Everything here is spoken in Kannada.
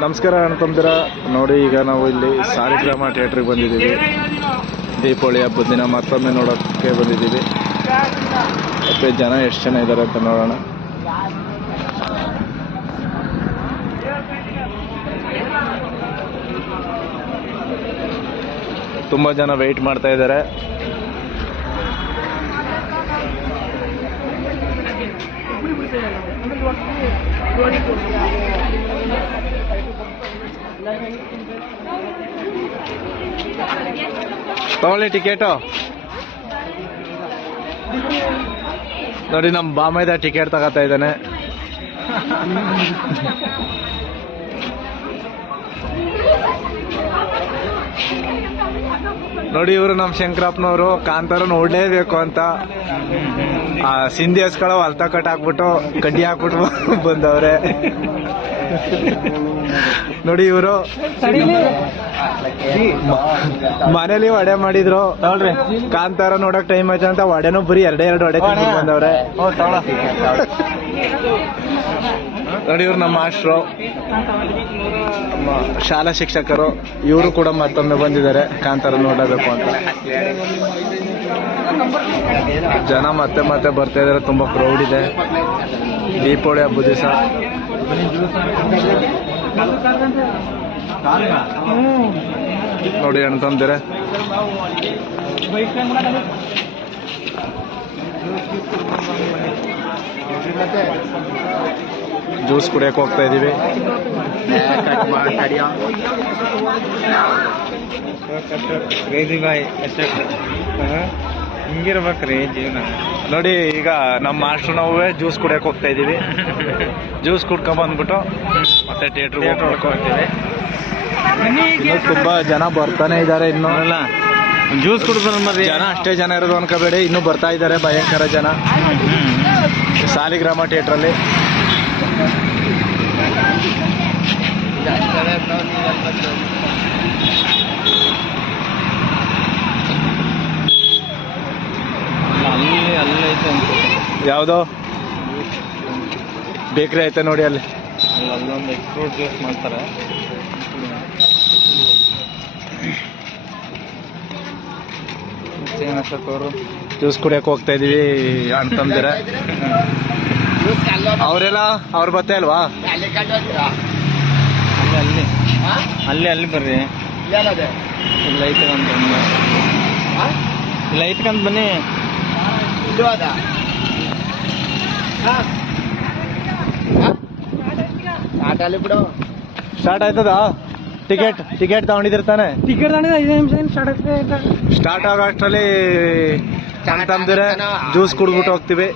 ನಮಸ್ಕಾರ ಅನ್ಕೊಂತೀರ ನೋಡಿ. ಈಗ ನಾವು ಇಲ್ಲಿ ಸಾಲಿಗ್ರಾಮ ಥಿಯೇಟ್ರಿಗೆ ಬಂದಿದ್ದೀವಿ. ದೀಪಾವಳಿ ಹಬ್ಬದ ದಿನ ಮತ್ತೊಮ್ಮೆ ನೋಡೋಕ್ಕೆ ಬಂದಿದ್ದೀವಿ. ಮತ್ತೆ ಜನ ಎಷ್ಟು ಜನ ಇದ್ದಾರೆ ಅಂತ ನೋಡೋಣ. ತುಂಬ ಜನ ವೆಯ್ಟ್ ಮಾಡ್ತಾ ಇದ್ದಾರೆ. ತಗೊಳ್ಳಿ ಟಿಕೆಟು ನೋಡಿ. ನಮ್ಮ ಬಾಮೈದ ಟಿಕೆಟ್ ತಗೋತಾ ಇದ್ದಾನೆ. ನೋಡಿ, ಇವರು ನಮ್ಮ ಶಂಕರಪ್ಪನವರು ಕಾಂತಾರ ನೋಡ್ಲೇಬೇಕು ಅಂತ ಸಿಂಧಿ ಹಸ್ಗಳು ಅಲ್ತಾ ಕಟ್ ಹಾಕ್ಬಿಟ್ಟು ಕಡ್ಡಿ ಹಾಕ್ಬಿಟ್ಟು ಬಂದವ್ರೆ. ನೋಡಿ, ಇವರು ಮನೇಲಿ ವಡೆ ಮಾಡಿದ್ರು. ಕಾಂತಾರ ನೋಡಕ್ ಟೈಮ್ ಆಯ್ತು ಅಂತ ವಡೆನೂ ಬರೀ ಎರಡು ವಡೆ ಬಂದವ್ರೆ. ನೋಡಿ, ಇವ್ರು ನಮ್ಮ ಮಾಸ್ಟ್ರು, ಶಾಲಾ ಶಿಕ್ಷಕರು. ಇವರು ಕೂಡ ಮತ್ತೊಮ್ಮೆ ಬಂದಿದ್ದಾರೆ ಕಾಂತಾರ ನೋಡಬೇಕು ಅಂತ. ಜನ ಮತ್ತೆ ಮತ್ತೆ ಬರ್ತಾ ಇದಾರೆ. ತುಂಬಾ ಕ್ರೌಡ್ ಇದೆ. ದೀಪಾವಳಿ ಹಬ್ಬದ ದಿವಸ ನೋಡಿ ಅಣ್ತಂದಿರ. ಜ್ಯೂಸ್ ಕುಡಿಯಕ್ಕೆ ಹೋಗ್ತಾ ಇದೀವಿ. ಹಿಂಗಿರ್ಬೇಕ್ರಿ ಜೀವನ. ನೋಡಿ, ಈಗ ನಮ್ಮ ಮಾಸ್ಟರ್ ನಾವು ಜ್ಯೂಸ್ ಕುಡಿಯಕ್ಕೆ ಹೋಗ್ತಾ ಇದೀವಿ. ಜ್ಯೂಸ್ ಕುಡ್ಕೊಂಡ್ಬಂದ್ಬಿಟ್ಟು ಮತ್ತೆ ಥಿಯೇಟ್ರಿಗೆ ಹೋಗ್ತೀವಿ. ತುಂಬಾ ಜನ ಬರ್ತಾನೆ ಇದ್ದಾರೆ. ಇನ್ನೂ ಅಲ್ಲ, ಜ್ಯೂಸ್ ಕುಡ್ದು ಮತ್ತೆ ಜನ ಅಷ್ಟೇ ಜನ ಇರೋದು ಅನ್ಕೋಬೇಡಿ. ಇನ್ನೂ ಬರ್ತಾ ಇದ್ದಾರೆ ಭಯಂಕರ ಜನ ಸಾಲಿಗ್ರಾಮ ಥಿಯೇಟ್ರಲ್ಲಿ. ಅಲ್ಲಿ ಐತೆ ಯಾವುದೋ ಬೇಕ್ರಿ ಐತೆ ನೋಡಿ. ಅಲ್ಲಿ ಅಲ್ಲೊಂದು ಫ್ರೂಟ್ ಜ್ಯೂಸ್ ಮಾಡ್ತಾರೆ. ಜ್ಯೂಸ್ ಕುಡಿಯಕ್ಕೆ ಹೋಗ್ತಾ ಇದೀವಿ ಅಣ್ತಂದಿರ. ಅವರೆಲ್ಲ ಅವ್ರು ಬತ್ತೆ ಅಲ್ವಾ? ಅಲ್ಲಿ ಬರ್ರಿ. ಇಲ್ಲ ಐತಕಂತ ಇಲ್ಲ ಐತಕಂತ ಬನ್ನಿ. ಸ್ಟಾರ್ಟ್ ಆಯ್ತದ? ಟಿಕೆಟ್ ತಗೊಂಡಿದಿರ್ತಾನೆ. ಟಿಕೆಟ್ ತಗೊಂಡಿದ್ದ 5 ನಿಮಿಷ ಸ್ಟಾರ್ಟ್ ಆಗೋ ಅಷ್ಟರಲ್ಲಿ ಜ್ಯೂಸ್ ಕುಡ್ಬಿಟ್ಟು ಹೋಗ್ತೀವಿ.